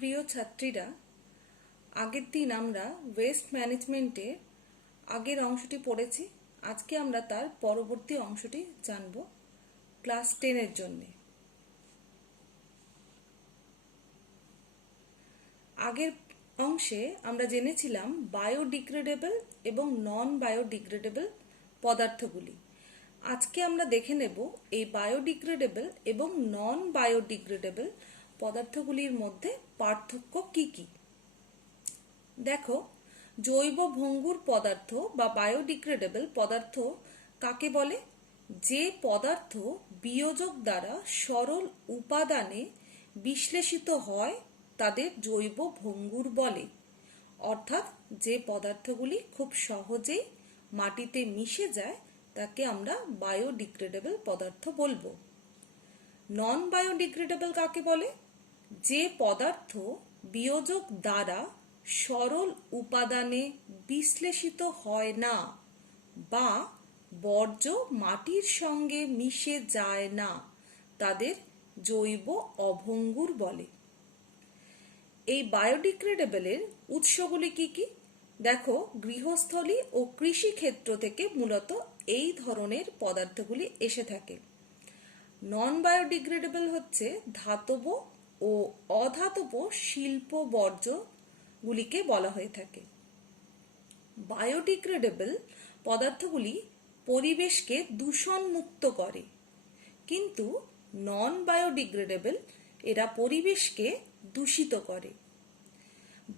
প্রিয় ছাত্রীরা, আগের দিন আমরা ওয়েস্ট ম্যানেজমেন্টের আগের অংশটি পড়েছি। আজকে আমরা তার পরবর্তী অংশটি জানব ক্লাস 10-এর জন্য। আগের অংশে আমরা জেনেছিলাম বায়োডিগ্রেডেবল এবং নন বায়োডিগ্রেডেবল পদার্থগুলি। আজকে আমরা দেখে নেব এই বায়োডিগ্রেডেবল এবং নন বায়োডিগ্রেডেবল পদার্থগুলির মধ্যে পার্থক্য কি কি। দেখো, জৈব ভঙ্গুর পদার্থ বা বায়োডিগ্রেডেবল পদার্থ কাকে বলে? যে পদার্থ বিয়োজক দ্বারা সরল উপাদানে বিশ্লেষিত হয় তাদের জৈব ভঙ্গুর বলে। অর্থাৎ যে পদার্থগুলি খুব সহজেই মাটিতে মিশে যায় তাকে আমরা বায়োডিগ্রেডেবল পদার্থ বলবো। নন বায়োডিগ্রেডেবল কাকে বলে? যে পদার্থ বিয়োজক দ্বারা সরল উপাদানে বিশ্লেষিত হয় না বা বর্জ্য মাটির সঙ্গে মিশে যায় না তাদের জৈব অভঙ্গুর বলে। এই বায়োডিগ্রেডেবলের উৎসগুলি কি কি? দেখো, গৃহস্থলী ও কৃষি ক্ষেত্র থেকে মূলত এই ধরনের পদার্থগুলি এসে থাকে। নন বায়োডিগ্রেডেবল হচ্ছে ধাতব ও অধাতব শিল্প বর্জ্যগুলিকে বলা হয়ে থাকে। বায়োডিগ্রেডেবল পদার্থগুলি পরিবেশকে দূষণ মুক্ত করে, কিন্তু নন বায়োডিগ্রেডেবল এরা পরিবেশকে দূষিত করে।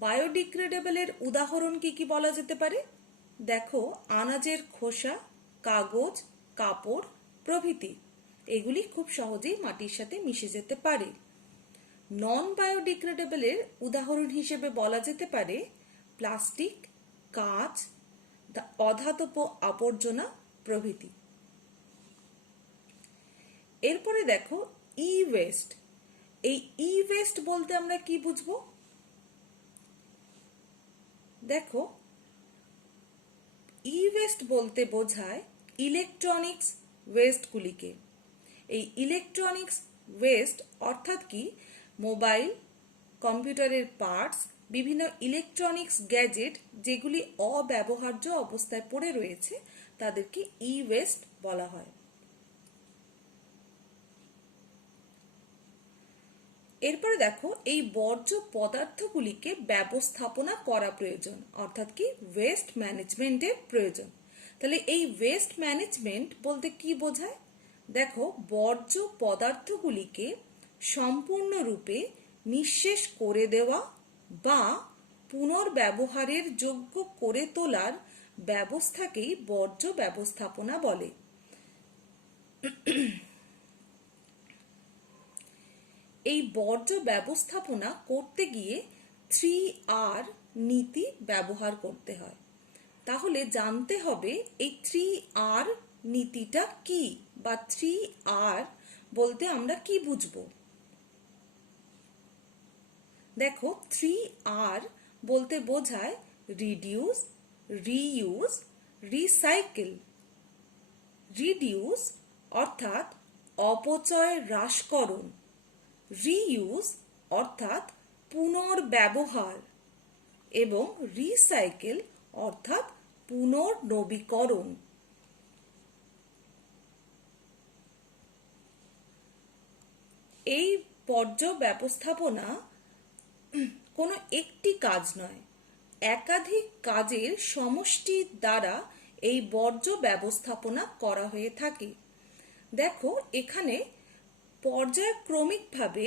বায়োডিগ্রেডেবলের উদাহরণ কি কি বলা যেতে পারে? দেখো, আনাজের খোসা, কাগজ, কাপড় প্রভৃতি এগুলি খুব সহজেই মাটির সাথে মিশে যেতে পারে। নন বায়োডিগ্রেডেবলের উদাহরণ হিসেবে বলা যেতে পারে প্লাস্টিক, কাঁচ, অধাতব আবর্জনা প্রভৃতি। এরপরে দেখো ই ওয়েস্ট। এই ই ওয়েস্ট বলতে আমরা কি বুঝবো? দেখো, ই ওয়েস্ট বলতে বোঝায় ইলেকট্রনিক্স ওয়েস্টগুলিকে। এই ইলেকট্রনিক্স ওয়েস্ট অর্থাৎ কি? মোবাইল, কম্পিউটারের পার্টস, বিভিন্ন ইলেকট্রনিক্স গ্যাজেট যেগুলি অব্যবহার্য অবস্থায় পড়ে রয়েছে তাদেরকে ই ওয়েস্ট বলা হয়। এরপরে দেখো, এই বর্জ্য পদার্থগুলিকে ব্যবস্থাপনা করা প্রয়োজন, অর্থাৎ কি? ওয়েস্ট ম্যানেজমেন্টের প্রয়োজন। তাহলে এই ওয়েস্ট ম্যানেজমেন্ট বলতে কি বোঝায়? দেখো, বর্জ্য পদার্থগুলিকে সম্পূর্ণরূপে নিঃশেষ করে দেওয়া বা পুনর্ব্যবহারের যোগ্য করে তোলার ব্যবস্থাকেই বর্জ্য ব্যবস্থাপনা বলে। এই বর্জ্য ব্যবস্থাপনা করতে গিয়ে 3R নীতি ব্যবহার করতে হয়। তাহলে জানতে হবে এই 3R নীতিটা কি, বা 3R বলতে আমরা কি বুঝবো। দেখো, 3R বলতে বোঝায় রিডিউস, রিইউজ, রিসাইকেল। রিডিউস অর্থাৎ অপচয় হ্রাসকরণ, রিইউজ অর্থাৎ পুনর্ব্যবহার এবং রিসাইকেল অর্থাৎ পুনর্নবীকরণ। এই বর্জ্য ব্যবস্থাপনা কোনো একটি কাজ নয়, একাধিক কাজের সমষ্টির দ্বারা এই বর্জ্য ব্যবস্থাপনা করা হয়ে থাকে। দেখো, এখানে পর্যায়ক্রমিকভাবে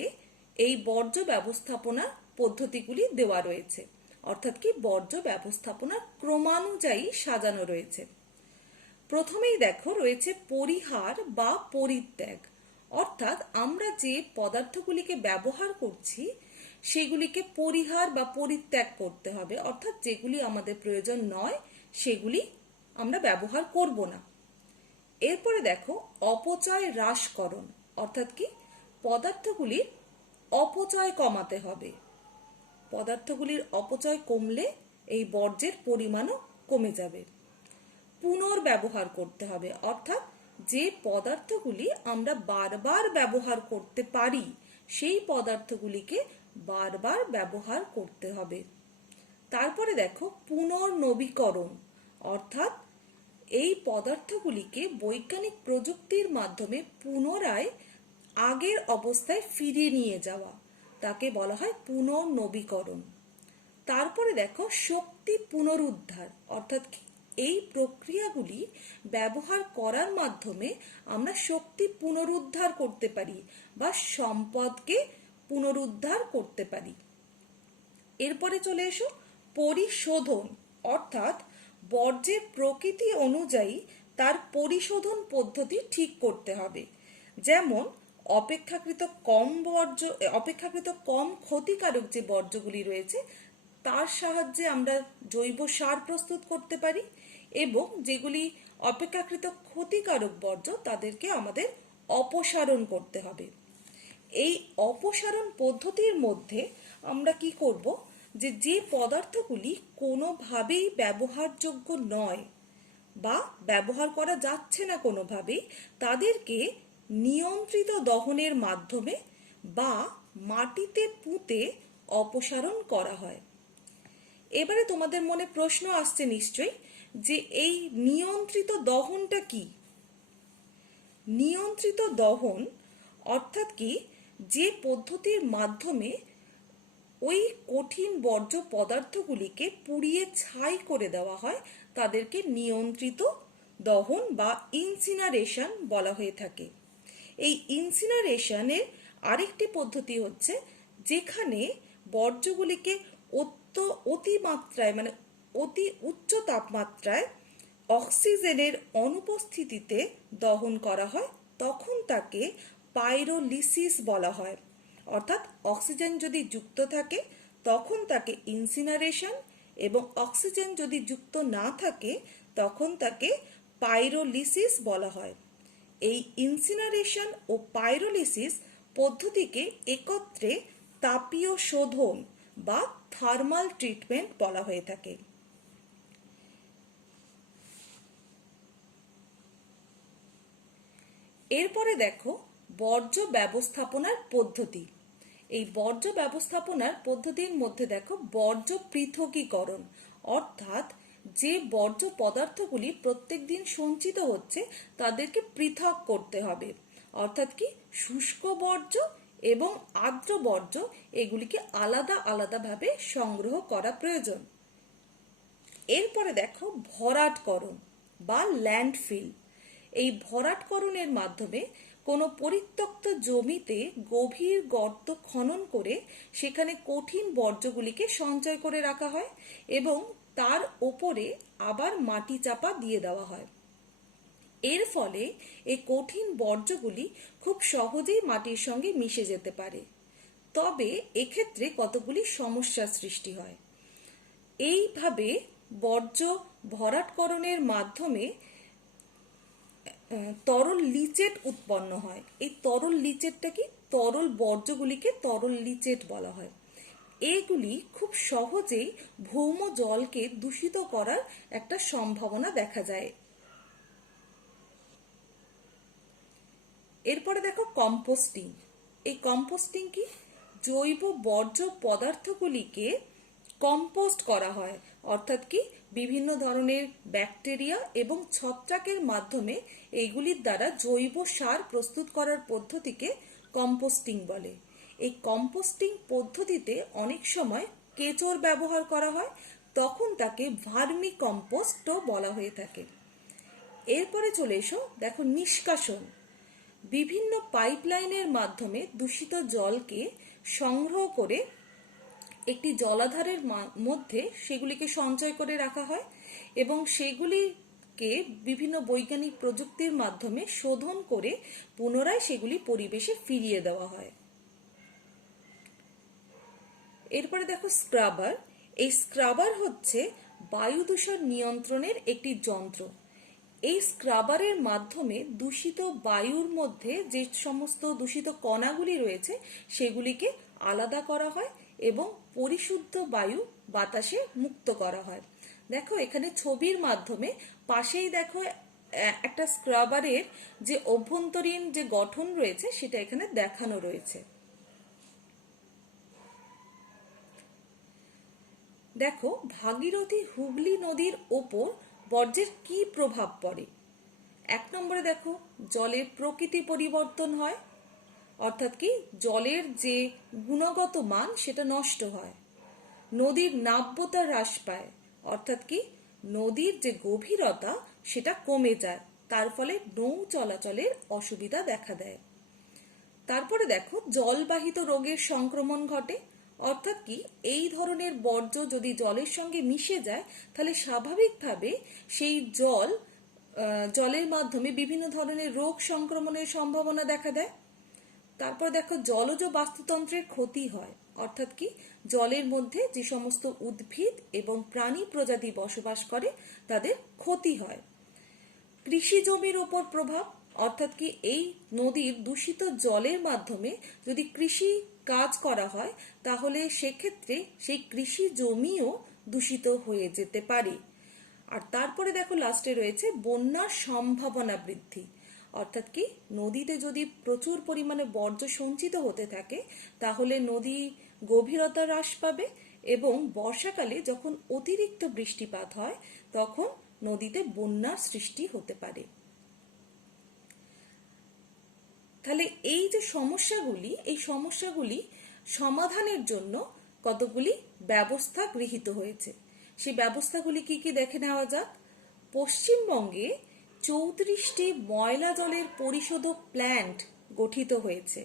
এই বর্জ্য ব্যবস্থাপনার পদ্ধতিগুলি দেওয়া রয়েছে, অর্থাৎ কি? বর্জ্য ব্যবস্থাপনার ক্রমানুযায়ী সাজানো রয়েছে। প্রথমেই দেখো রয়েছে পরিহার বা পরিত্যাগ, অর্থাৎ আমরা যে পদার্থগুলিকে ব্যবহার করছি সেগুলিকে পরিহার বা পরিত্যাগ করতে হবে, অর্থাৎ যেগুলি আমাদের প্রয়োজন নয় সেগুলি আমরা ব্যবহার করব না। এরপরে দেখো অপচয় হ্রাসকরণ, অর্থাৎ কি? পদার্থগুলির অপচয় কমাতে হবে। পদার্থগুলির অপচয় কমলে এই বর্জ্যের পরিমাণও কমে যাবে। পুনর্ব্যবহার করতে হবে, অর্থাৎ যে পদার্থগুলি আমরা বারবার ব্যবহার করতে পারি সেই পদার্থগুলিকে বারবার ব্যবহার করতে হবে। তারপরে দেখো পুনর্নবীকরণ, অর্থাৎ এই পদার্থগুলিকে বৈজ্ঞানিক প্রযুক্তির মাধ্যমে পুনরায় আগের অবস্থায় ফিরিয়ে নিয়ে যাওয়া, তাকে বলা হয় পুনর্নবীকরণ। তারপরে দেখো শক্তি পুনরুদ্ধার, অর্থাৎ এই প্রক্রিয়াগুলি ব্যবহার করার মাধ্যমে আমরা শক্তি পুনরুদ্ধার করতে পারি বা সম্পদকে পুনরুদ্ধার করতে পারি। এরপরে চলে এসো পরিশোধন, অর্থাৎ বর্জ্যের প্রকৃতি অনুযায়ী তার পরিশোধন পদ্ধতি ঠিক করতে হবে। যেমন অপেক্ষাকৃত কম ক্ষতিকারক যে বর্জ্যগুলি রয়েছে তার সাহায্যে আমরা জৈব সার প্রস্তুত করতে পারি, এবং যেগুলি অপেক্ষাকৃত ক্ষতিকারক বর্জ্য তাদেরকে আমাদের অপসারণ করতে হবে। এই অপসারণ পদ্ধতির মধ্যে আমরা কি করব, যে পদার্থগুলি কোনোভাবেই ব্যবহারযোগ্য নয় বা ব্যবহার করা যাচ্ছে না কোনোভাবেই, তাদেরকে নিয়ন্ত্রিত দহনের মাধ্যমে বা মাটিতে পুঁতে অপসারণ করা হয়। এবারে তোমাদের মনে প্রশ্ন আসছে নিশ্চয়ই যে এই নিয়ন্ত্রিত দহনটা কি? নিয়ন্ত্রিত দহন অর্থাৎ কি, যে পদ্ধতির মাধ্যমে ওই কঠিন বর্জ্য পদার্থগুলিকে পুড়িয়ে ছাই করে দেওয়া হয় তাদেরকে নিয়ন্ত্রিত দহন বা ইনসিনারেশন বলা হয়ে থাকে। এই ইনসিনারেশনের আরেকটি পদ্ধতি হচ্ছে যেখানে বর্জ্যগুলিকে অতি উচ্চ তাপমাত্রায় অক্সিজেনের অনুপস্থিতিতে দহন করা হয়, তখন তাকে পাইরোলিসিস বলা হয়। অর্থাৎ অক্সিজেন যদি যুক্ত থাকে তখন তাকে ইনসিনারেশন, এবং অক্সিজেন যদি যুক্ত না থাকে তখন তাকে পাইরোলিসিস বলা হয়। এই ইনসিনারেশন ও পাইরোলিসিস পদ্ধতিকে একত্রে তাপীয় শোধন বা থার্মাল ট্রিটমেন্ট বলা হয়ে থাকে। এরপরে দেখো বর্জ্য ব্যবস্থাপনার পদ্ধতি। এই বর্জ্য ব্যবস্থাপনার পদ্ধতির মধ্যে দেখো বর্জ্য পৃথকীকরণ, অর্থাৎ যে বর্জ্য পদার্থগুলি প্রত্যেকদিন সঞ্চিত হচ্ছে তাদেরকে পৃথক করতে হবে। অর্থাৎ কি, শুষ্ক বর্জ্য এবং আর্দ্র বর্জ্য এগুলিকে আলাদা আলাদাভাবে সংগ্রহ করা প্রয়োজন। এরপরে দেখো ভরাটকরণ বা ল্যান্ডফিল। এই ভরাটকরণের মাধ্যমে কোনো পরিত্যক্ত জমিতে গভীর গর্ত খনন করে সেখানে কঠিন বর্জ্যগুলিকে সঞ্চয় করে রাখা হয় এবং তার ওপরে আবার মাটি চাপা দিয়ে দেওয়া হয়। এর ফলে এই কঠিন বর্জ্যগুলি খুব সহজেই মাটির সঙ্গে মিশে যেতে পারে। তবে এক্ষেত্রে কতগুলি সমস্যার সৃষ্টি হয়। এইভাবে বর্জ্য ভরাটকরণের মাধ্যমে তরল লিচেট উৎপন্ন হয়। এই তরল লিচেটটা কি, তরল বর্জ্যগুলিকে তরল লিচেট বলা হয়। এগুলি খুব সহজেই ভৌম জলকে দূষিত করার একটা সম্ভাবনা দেখা যায়। এরপরে দেখো কম্পোস্টিং। এই কম্পোস্টিং কি, জৈব বর্জ্য পদার্থগুলিকে কম্পোস্ট করা হয়, অর্থাৎ কি বিভিন্ন ধরনের ব্যাকটেরিয়া এবং ছত্রাকের মাধ্যমে এইগুলির দ্বারা জৈব সার প্রস্তুত করার পদ্ধতিকে কম্পোস্টিং বলে। এই কম্পোস্টিং পদ্ধতিতে অনেক সময় কেঁচোর ব্যবহার করা হয়, তখন তাকে ভার্মি কম্পোস্টও বলা হয়ে থাকে। এরপরে চলে এসো দেখো নিষ্কাশন। বিভিন্ন পাইপলাইনের মাধ্যমে দূষিত জলকে সংগ্রহ করে একটি জলাধারের মধ্যে সেগুলিকে সঞ্চয় করে রাখা হয় এবং সেগুলিকে বিভিন্ন বৈজ্ঞানিক প্রযুক্তির মাধ্যমে শোধন করে পুনরায় সেগুলি পরিবেশে ফিরিয়ে দেওয়া হয়। এরপরে দেখো স্ক্রাবার। এই স্ক্রাবার হচ্ছে বায়ু দূষণ নিয়ন্ত্রণের একটি যন্ত্র। এই স্ক্রাবারের মাধ্যমে দূষিত বায়ুর মধ্যে যে সমস্ত দূষিত কণাগুলি রয়েছে সেগুলিকে আলাদা করা হয় এবং পরিশুদ্ধ বায়ু বাতাসে মুক্ত করা হয়। দেখো এখানে ছবির মাধ্যমে পাশেই দেখো একটা স্ক্রাবারের যে অভ্যন্তরীণ যে গঠন রয়েছে সেটা এখানে দেখানো রয়েছে। দেখো, ভাগীরথী হুগলি নদীর ওপর বর্জ্যের কি প্রভাব পড়ে। 1 নম্বরে দেখো, জলের প্রকৃতি পরিবর্তন হয়, অর্থাৎ কি জলের যে গুণগত মান সেটা নষ্ট হয়। নদীর নাব্যতা হ্রাস পায়, অর্থাৎ কি নদীর যে গভীরতা সেটা কমে যায়, তার ফলে নৌ চলাচলের অসুবিধা দেখা দেয়। তারপরে দেখো, জলবাহিত রোগের সংক্রমণ ঘটে, অর্থাৎ কি এই ধরনের বর্জ্য যদি জলের সঙ্গে মিশে যায় তাহলে স্বাভাবিকভাবে সেই জলের মাধ্যমে বিভিন্ন ধরনের রোগ সংক্রমণের সম্ভাবনা দেখা দেয়। তারপর দেখো, জলজ বাস্তুতন্ত্রের ক্ষতি হয়, অর্থাৎ কি জলের মধ্যে যে সমস্ত উদ্ভিদ এবং প্রাণী প্রজাতি বসবাস করে তাদের ক্ষতি হয়। কৃষি জমির ওপর প্রভাব, অর্থাৎ কি এই নদীর দূষিত জলের মাধ্যমে যদি কৃষি কাজ করা হয় তাহলে সেক্ষেত্রে সেই কৃষি জমিও দূষিত হয়ে যেতে পারে। আর তারপরে দেখো লাস্টে রয়েছে বন্যার সম্ভাবনা বৃদ্ধি, অর্থাৎ কি নদীতে যদি প্রচুর পরিমাণে বর্জ্য সঞ্চিত হতে থাকে তাহলে নদী গভীরতা হ্রাস পাবে এবং বর্ষাকালে যখন অতিরিক্ত বৃষ্টিপাত হয় তখন নদীতে বন্যার সৃষ্টি হতে পারে। তাহলে এই যে এই সমস্যাগুলি সমাধানের জন্য কতগুলি ব্যবস্থা গৃহীত হয়েছে। সেই ব্যবস্থাগুলি কি কি দেখে নেওয়া যাক। পশ্চিমবঙ্গে 34টি ময়লা জলের পরিশোধক প্ল্যান্ট গঠিত হয়েছে।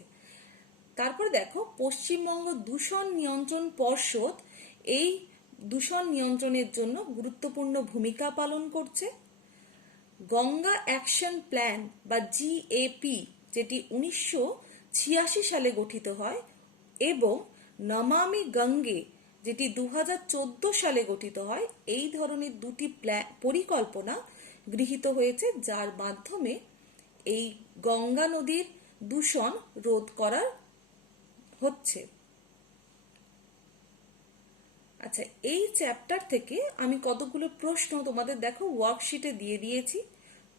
তারপর দেখো, পশ্চিমবঙ্গ দূষণ নিয়ন্ত্রণ পর্ষদ এই দূষণ নিয়ন্ত্রণের জন্য গুরুত্বপূর্ণ ভূমিকা পালন করছে। গঙ্গা অ্যাকশন প্ল্যান বা GAP, যেটি 1986 সালে গঠিত হয়, এবং নমামি গঙ্গে, যেটি 2014 সালে গঠিত হয়, এই ধরনের দুটি পরিকল্পনা গৃহীত হয়েছে যার মাধ্যমে এই গঙ্গা নদীর দূষণ রোধ করা হচ্ছে। আচ্ছা, এই চ্যাপ্টার থেকে আমি কতগুলো প্রশ্ন তোমাদের দেখো ওয়ার্কশিটে দিয়ে দিয়েছি।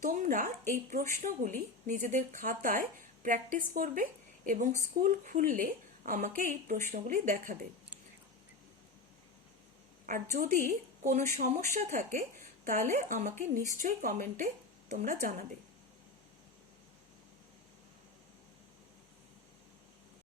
তোমরা এই প্রশ্নগুলি নিজেদের খাতায় প্র্যাকটিস করবে এবং স্কুল খুললে আমাকে এই প্রশ্নগুলি দেখাবে। আর যদি কোনো সমস্যা থাকে তাহলে আমাকে নিশ্চয়ই কমেন্টে তোমরা জানাবে।